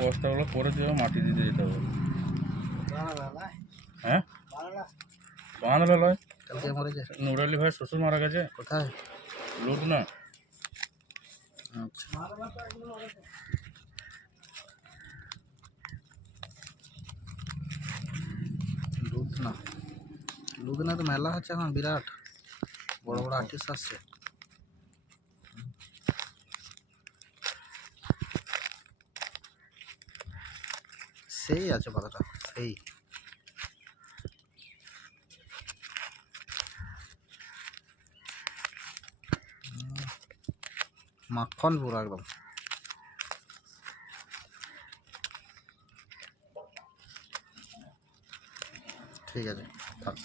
বস্তাগুলো করে দিয়ে মাটি দিতে যেতে হবে। হ্যাঁ বাঁধলো লয়, কালকে মরে গেছে নুরালি ভাই শ্বশুর মারা গেছে। কোথায়? লুট না আচ্ছা লুধনা, লুধনা তো মেলা হচ্ছে এখন, বিরাট বড় বড় আর্টিস্ট আসছে। সেই আছে পাতাটা, সেই মাখন পুরো একদম। ঠিক আছে থাক।